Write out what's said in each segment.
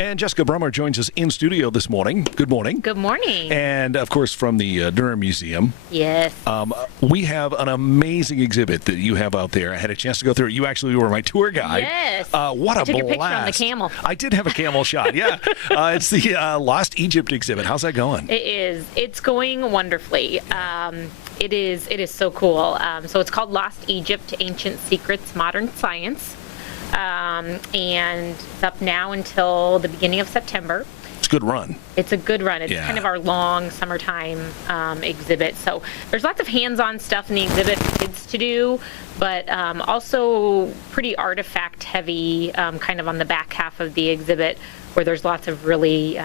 And Jessica Brummer joins us in studio this morning. Good morning. Good morning. And, of course, from the Durham Museum. Yes. We have an amazing exhibit that you have out there. I had a chance to go through it. You actually were my tour guide. Yes. What a I took blast. a picture on the camel. I did have a camel shot, yeah. It's the Lost Egypt exhibit. How's that going? It is. It's going wonderfully. It is so cool. So it's called Lost Egypt, Ancient Secrets, Modern Science. And it's up now until the beginning of September. It's a good run. It's a good run. It's kind of our long summertime exhibit. So there's lots of hands-on stuff in the exhibit for kids to do, but also pretty artifact heavy, kind of on the back half of the exhibit, where there's lots of really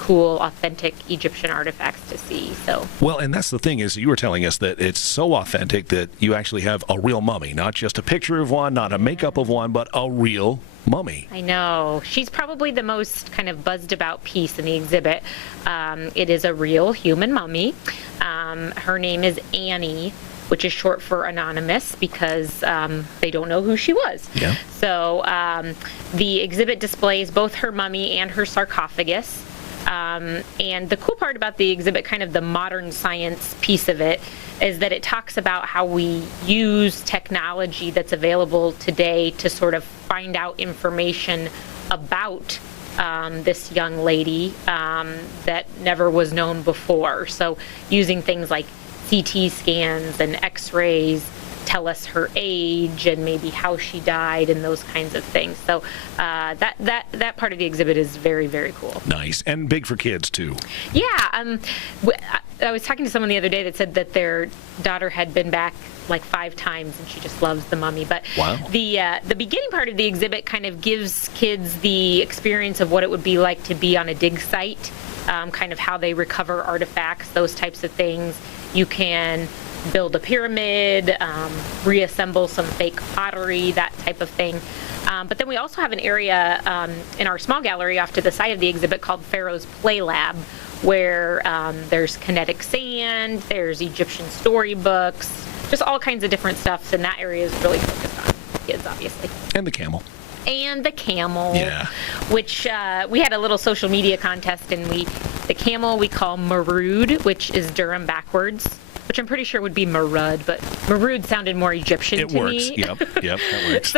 cool, authentic Egyptian artifacts to see. So. Well, and that's the thing is you were telling us that it's so authentic that you actually have a real mummy, not just a picture of one, not a makeup of one, but a real mummy. I know. She's probably the most kind of buzzed about piece in the exhibit. It is a real human mummy. Her name is Annie, which is short for anonymous because they don't know who she was. Yeah. So the exhibit displays both her mummy and her sarcophagus. And the cool part about the exhibit, kind of the modern science piece of it, is that it talks about how we use technology that's available today to sort of find out information about this young lady that never was known before. So using things like CT scans and X-rays tell us her age and maybe how she died and those kinds of things. So that part of the exhibit is very, very cool. Nice. And big for kids, too. Yeah. I was talking to someone the other day that said that their daughter had been back like 5 times and she just loves the mummy. But wow. The beginning part of the exhibit kind of gives kids the experience of what it would be like to be on a dig site, kind of how they recover artifacts, those types of things. You can build a pyramid, reassemble some fake pottery, that type of thing. But then we also have an area in our small gallery off to the side of the exhibit called Pharaoh's Play Lab, where there's kinetic sand, there's Egyptian storybooks, just all kinds of different stuff, and that area is really focused on kids, obviously. And the camel. And the camel, yeah. Which we had a little social media contest, and the camel we call Marood, which is Durham backwards, which I'm pretty sure would be Marud, but Marood sounded more Egyptian to me. It works. Yep, that works.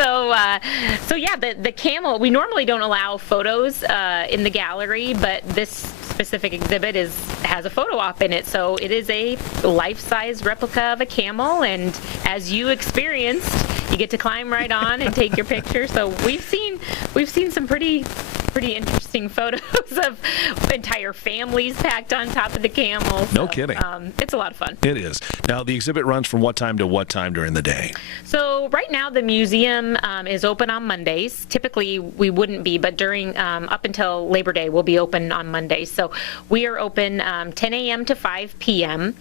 So yeah, the camel, we normally don't allow photos in the gallery, but this specific exhibit has a photo op in it. So it is a life-size replica of a camel, and as you experienced, you get to climb right on and take your picture. So we've seen some pretty interesting photos of entire families packed on top of the camel. So, no kidding. It's a lot of fun. It is. Now, the exhibit runs from what time to what time during the day? So right now the museum is open on Mondays. Typically we wouldn't be, but during up until Labor Day we'll be open on Mondays. So we are open 10 a.m. to 5 p.m.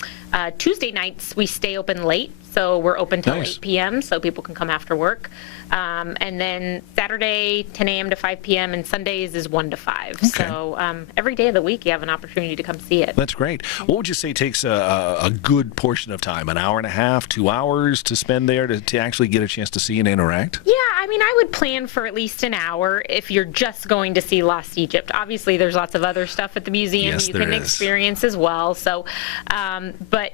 Tuesday nights we stay open late. So we're open till 8 p.m. so people can come after work. And then Saturday, 10 a.m. to 5 p.m. and Sundays is 1 to 5. Okay. So every day of the week you have an opportunity to come see it. That's great. What would you say takes a good portion of time? An hour and a half, 2 hours to spend there to actually get a chance to see and interact? Yeah, I mean, I would plan for at least an hour if you're just going to see Lost Egypt. Obviously, there's lots of other stuff at the museum yes, you can experience as well. So, but,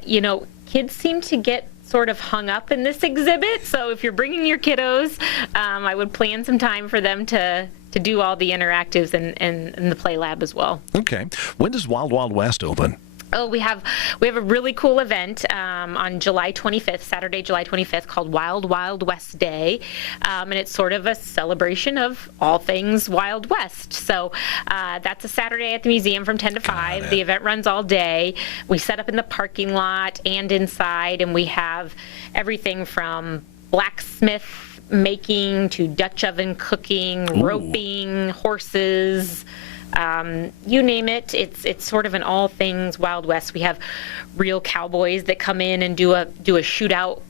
kids seem to get sort of hung up in this exhibit. So if you're bringing your kiddos, I would plan some time for them to do all the interactives and the play lab as well. Okay. When does Wild Wild West open? Oh, we have a really cool event on July 25th, Saturday, July 25th, called Wild Wild West Day, and it's sort of a celebration of all things Wild West. So that's a Saturday at the museum from 10 to 5. The event runs all day. We set up in the parking lot and inside, and we have everything from blacksmith making to Dutch oven cooking, roping, horses. You name it. It's sort of an all things Wild West. We have real cowboys that come in and do a shootout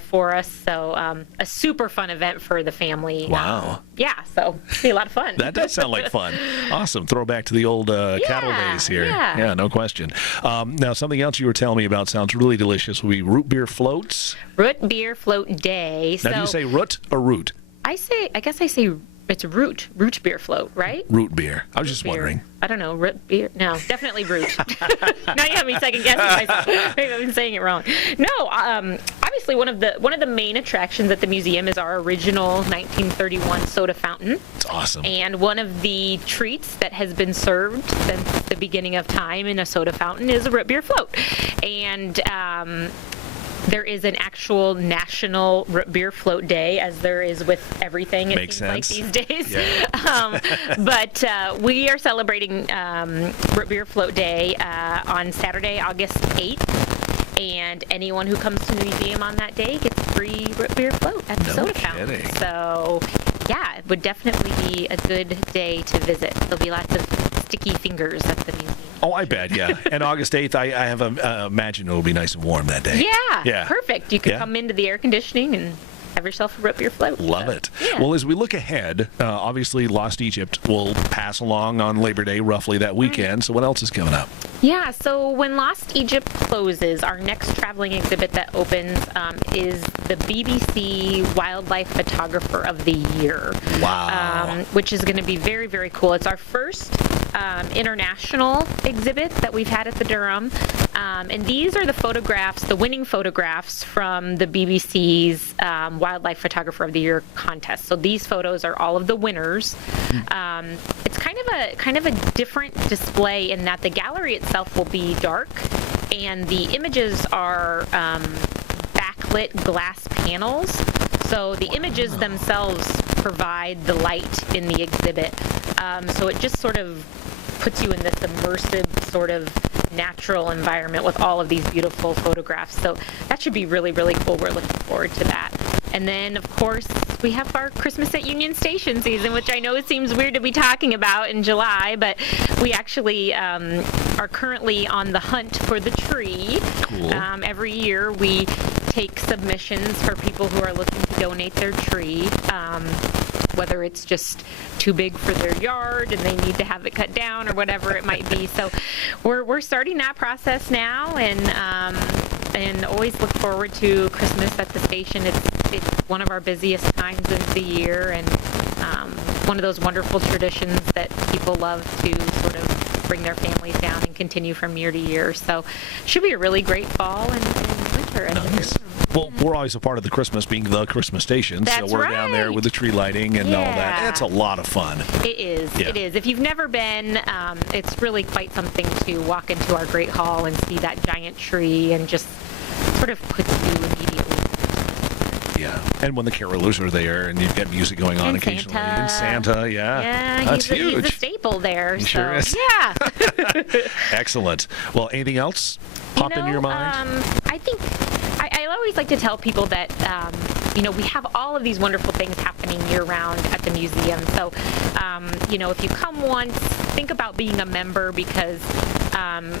for us. So a super fun event for the family. Wow. Yeah, so it'll be a lot of fun. That does sound like fun. Awesome. Throwback to the old cattle days here. Yeah, no question. Now, something else you were telling me about sounds really delicious will be root beer floats. Root beer float day. Now, do you say root or root? I guess I say It's root beer float, right? Root beer. I was just Beer. wondering. I don't know, root beer? No, definitely root. Now you have me second guessing myself. Maybe I've been saying it wrong. No, obviously one of the main attractions at the museum is our original 1931 soda fountain. It's awesome. And one of the treats that has been served since the beginning of time in a soda fountain is a root beer float. And there is an actual national root beer float day, as there is with everything, it Makes seems sense. like these days. Yeah. But we are celebrating root beer float day on Saturday, August 8th. And anyone who comes to the museum on that day gets free root beer float at the No soda kidding. fountain. So, yeah, it would definitely be a good day to visit. There'll be lots of sticky fingers at the museum. Oh, I bet, yeah. And August 8th, I have imagine it will be nice and warm that day. Yeah, perfect. You could Yeah. come into the air conditioning and have yourself a root beer float. Love So, it. yeah. Well, as we look ahead, obviously Lost Egypt will pass along on Labor Day, roughly that weekend. So what else is coming up? Yeah, so when Lost Egypt closes, our next traveling exhibit that opens is the BBC Wildlife Photographer of the Year. Wow. Which is going to be very, very cool. It's our first international exhibit that we've had at the Durham. And these are the photographs, the winning photographs from the BBC's Wildlife Photographer of the Year contest. So these photos are all of the winners. It's kind of a different display in that the gallery itself will be dark, and the images are backlit glass panels. So the images themselves provide the light in the exhibit. So it just sort of puts you in this immersive sort of natural environment with all of these beautiful photographs. So that should be really, really cool. We're looking forward to that. And then, of course, we have our Christmas at Union Station season, which I know it seems weird to be talking about in July, but we actually are currently on the hunt for the tree. Cool. Every year we take submissions for people who are looking to donate their tree, whether it's just too big for their yard and they need to have it cut down or whatever it might be. So we're starting that process now, and always look forward to Christmas at the station. It's one of our busiest times of the year, and one of those wonderful traditions that people love to sort of bring their families down and continue from year to year. So should be a really great fall and winter. at the Nice. Durham. Well, we're always a part of the Christmas, being the Christmas station. That's so we're down there right. with the tree lighting and all that. Yeah. It's a lot of fun. It is. Yeah. It is. If you've never been, it's really quite something to walk into our great hall and see that giant tree, and just sort of puts you immediately. Yeah. And when the carolers are there and you've got music going on And occasionally. Santa. And Santa, yeah. Yeah, That's he's a huge. staple there. He so, sure is. Yeah. Excellent. Well, anything else pop into your mind? I think I always like to tell people that we have all of these wonderful things happening year-round at the museum. So, if you come once, think about being a member, because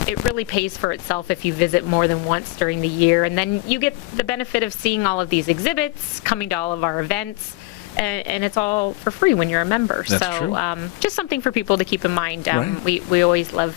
it really pays for itself if you visit more than once during the year. And then you get the benefit of seeing all of these exhibits, coming to all of our events, and it's all for free when you're a member. That's so true. just something for people to keep in mind. Right. We always love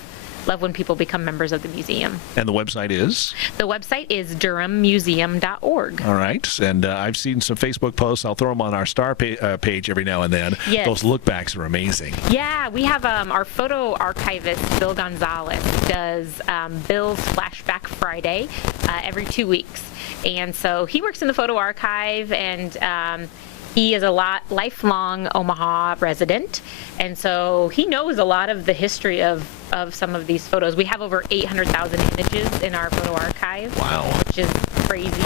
when people become members of the museum. And the website is? The website is durhammuseum.org. All right. And I've seen some Facebook posts. I'll throw them on our star page every now and then. Yes. Those look-backs are amazing. Yeah, we have our photo archivist, Bill Gonzalez, does Bill's Flashback Friday every 2 weeks. And so he works in the photo archive, and he is a lifelong Omaha resident, and so he knows a lot of the history of some of these photos. We have over 800,000 images in our photo archive, Wow. which is crazy.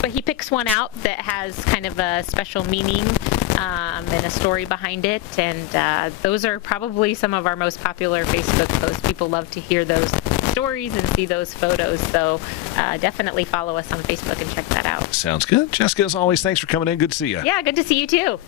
But he picks one out that has kind of a special meaning and a story behind it, and those are probably some of our most popular Facebook posts. People love to hear those stories and see those photos, so definitely follow us on Facebook and check that out. Sounds good. Jessica, as always, thanks for coming in. Good to see you. Yeah, good to see you too.